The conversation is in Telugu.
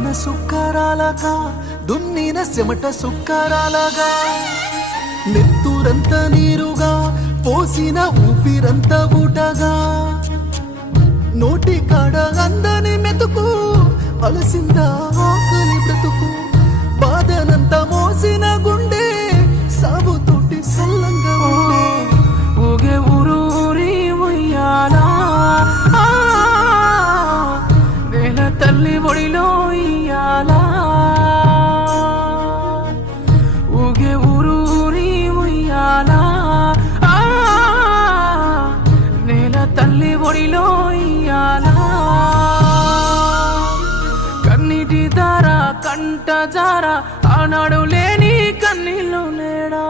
వాన సుక్కరాలగా దున్నిన చెమట సుక్కరాలగా నెత్తురంత నీరుగా పోసిన ఊపిరంత ఊటగా నోటి కాడ అందని మెతుకు అలసిందా ఆకలి బ్రతుకు బాధనంత మోసిన గుండె సాగుతోటి సల్లంగా ఉండే ఊగే ఊరూరి ఉయ్యాలా నేల తల్లి ఒడిలో ఇయ్యాలా ఊగే ఊరూరి ఉయ్యాలా నేల తల్లి ఒడిలో ఇయ్యాలా కన్నీటి దార కంట జార ఆనాడు లేని కన్నీళ్ళు నేడా